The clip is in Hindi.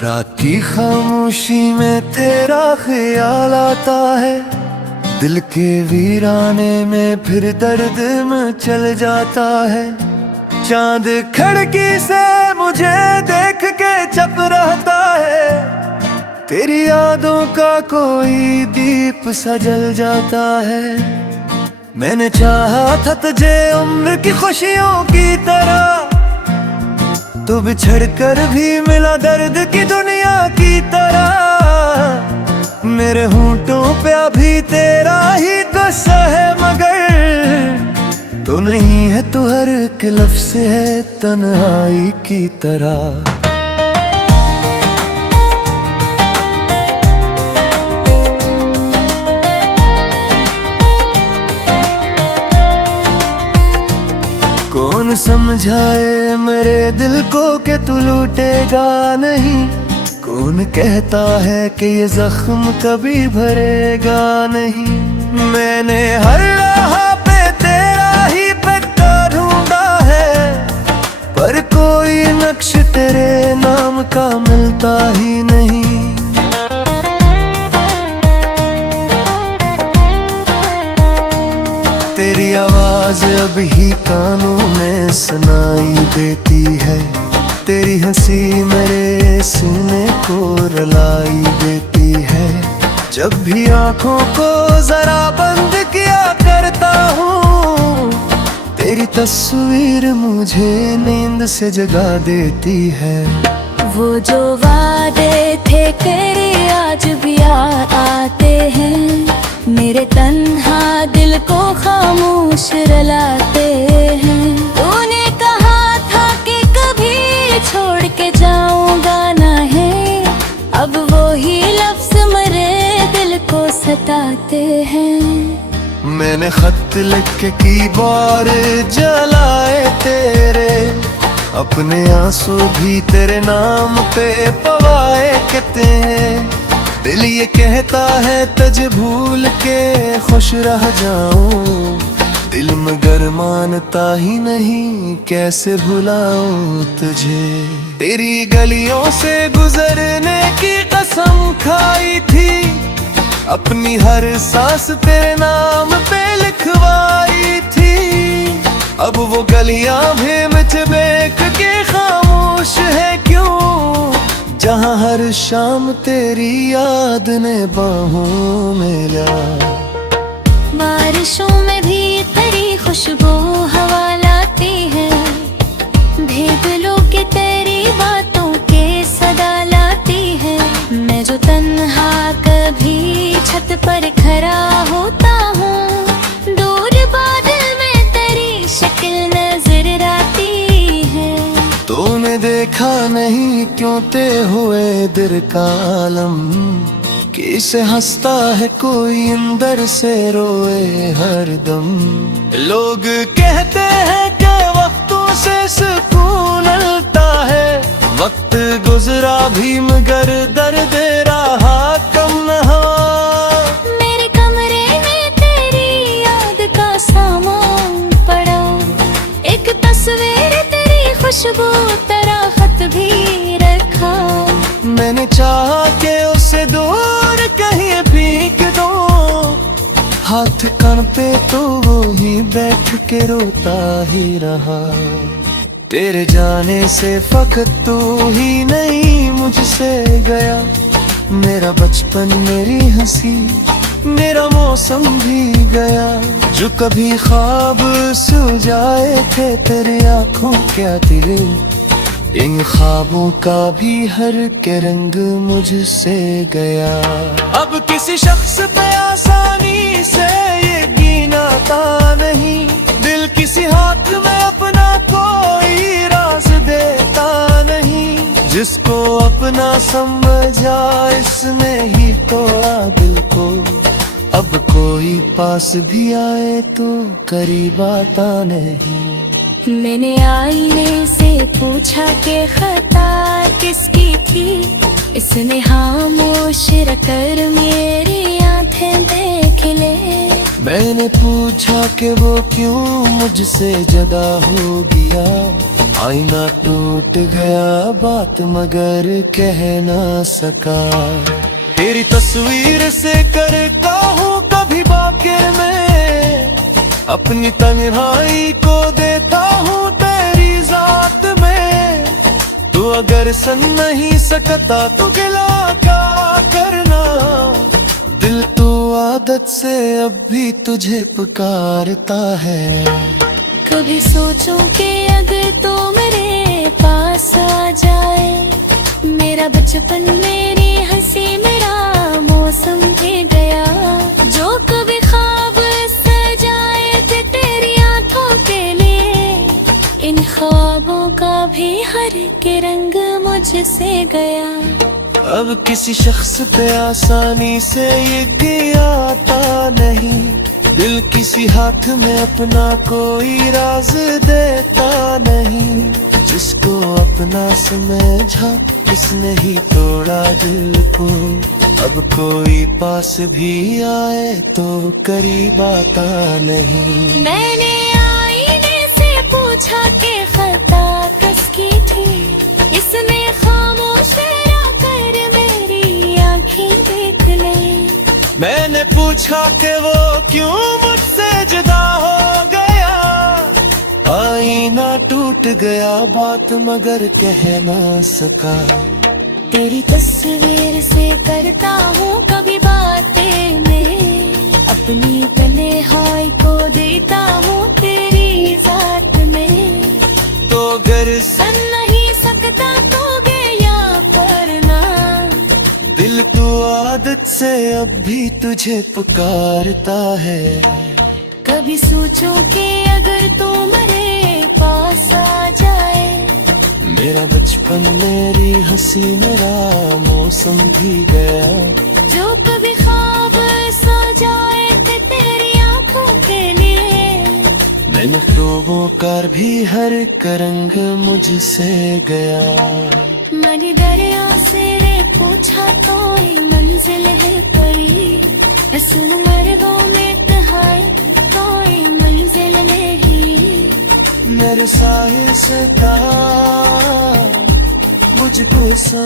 रात की खामोशी में तेरा ख्याल आता है, दिल के वीराने में फिर दर्द में चल जाता है। चांद खिड़की से मुझे देख के चप रहता है, तेरी यादों का कोई दीप सा जल जाता है। मैंने चाहा था तुझे उम्र की खुशियों की तरह, तो बिछड़ कर भी मिला दर्द की दुनिया की तरह। मेरे होंठों पे अभी तेरा ही गुस्सा है, मगर तो नहीं है, तू हर एक लफ्ज़ है तन्हाई की तरह। कौन समझाए मेरे दिल को कि तू लूटेगा नहीं, कौन कहता है कि ये जख्म कभी भरेगा नहीं। मैंने हर राह पे तेरा ही पत्ता ढूंढा है, पर कोई नक्श तेरे नाम का मिलता ही नहीं। तेरी आवाज अब ही कानों में सुनाई देती है, तेरी हंसी मेरे सीने को रुलाई देती है। जब भी आंखों को जरा बंद किया करता हूँ, तेरी तस्वीर मुझे नींद से जगा देती है। वो जो वादे थे तेरे आज भी आते हैं, मेरे तन्हा दिल को खामोश रुलाते हैं। तूने कहा था कि कभी छोड़ के जाऊंगा नहीं, अब वो ही लफ्ज़ मेरे दिल को सताते हैं। मैंने खत लिख के कीबोर्ड जलाए तेरे, अपने आंसू भी तेरे नाम पे पवाए कहते हैं। दिल ये कहता है तुझे भूल के खुश रह जाऊं, दिल मगर मानता ही नहीं, कैसे भुलाऊं तुझे। तेरी गलियों से गुजरने की कसम खाई थी, अपनी हर सांस तेरे नाम पे लिखवाई थी। अब वो गलियां भी मिट बेक के खामोश है क्यों, जहाँ हर शाम तेरी याद ने बाहों में ला। बारिशों में भी तेरी खुशबू हवा लाती है, भेद लो के तेरी बातों के सदा लाती है। मैं जो तन्हा कभी छत पर खड़ा होता हूँ, दूर बादल में तेरी शक्ल नजर आती है। तूने देखा नहीं क्यों ते हुए दिल का आलम, कैसे हंसता है कोई अंदर से रोए हरदम। लोग कहते हैं कि वक्तों से सुकून मिलता है, वक्त गुजरा भी मगर दर्द रहा कम न हुआ। मेरे कमरे में तेरी याद का सामान पड़ा, एक तस्वीर तेरी खुशबू तेरा खत भी रखा। मैंने चाहा कि उसे दूर कहीं फेंक दो, हाथ कान पे तो वो ही बैठ के रोता ही रहा। तेरे जाने से फकत तू ही नहीं मुझसे गया, मेरा बचपन मेरी हंसी मेरा मौसम भी गया। जो कभी ख्वाब सुजाए थे तेरी आंखों क्या दिल, इन ख्वाबों का भी हर के रंग मुझसे गया। अब किसी शख्स पे आसानी से ये गिनाता नहीं, दिल किसी हाथ में अपना कोई राज देता नहीं। जिसको अपना समझा इसने ही तोड़ा दिल को, अब कोई पास भी आए तो करीब आता नहीं। मैंने आईने से पूछा कि खता किसकी थी, इसने खामोश रखकर मेरी आंखें देख ले। मैंने पूछा कि वो क्यों मुझसे जुदा हो गया। आईना टूट गया बात मगर कह ना सका। तेरी तस्वीर से करता हूँ कभी बाकिर में, अपनी तन्हाई को देता हूँ तेरी जात में। तू अगर सन नहीं सकता तो गिला क्या करना, दिल तो आदत से अब भी तुझे पुकारता है। कभी सोचूं कि अगर तो मेरे पास आ जाए, मेरा बचपन मेरी हंसी मेरा मौसम भी गया। जो कभी ख्वाब सजाए थे तेरी आंखों के लिए, इन ख्वाबों का भी हर के रंग मुझसे गया। अब किसी शख्स पे आसानी से ये आता नहीं, दिल किसी हाथ में अपना कोई राज देता नहीं। जिसको अपना समझा उसने ही तोड़ा दिल को, अब कोई पास भी आए तो करीब आता नहीं। मैंने आईने से पूछा कि खता किसकी थी, इसने खामोश कर मेरी आंखें देख ले। मैंने पूछा कि वो क्यों मुझसे जुदा हो गया। आईना टूट गया बात मगर कह ना सका। तेरी तस्वीर से करता हूँ कभी बातें मैं, अपनी तन्हाई को देता हूँ तेरी जात में। तो अगर सन नहीं सकता तो गया करना, दिल तो आदत से अब भी तुझे पुकारता है। कभी सोचो कि अगर तू मेरे पास आ जाए, मेरा बचपन मेरी हंसी मेरा मौसम भी गया। जो कभी ख्वाब सजाए थे तेरी आंखों के लिए, मैंने ख्वाबों का भी हर रंग मुझसे गया। मैंने दरिया से पूछा कोई मंजिल है परी, असल मर्गों में तहाई कोई मंजिल नहीं। मेरे साए से था मुझको सा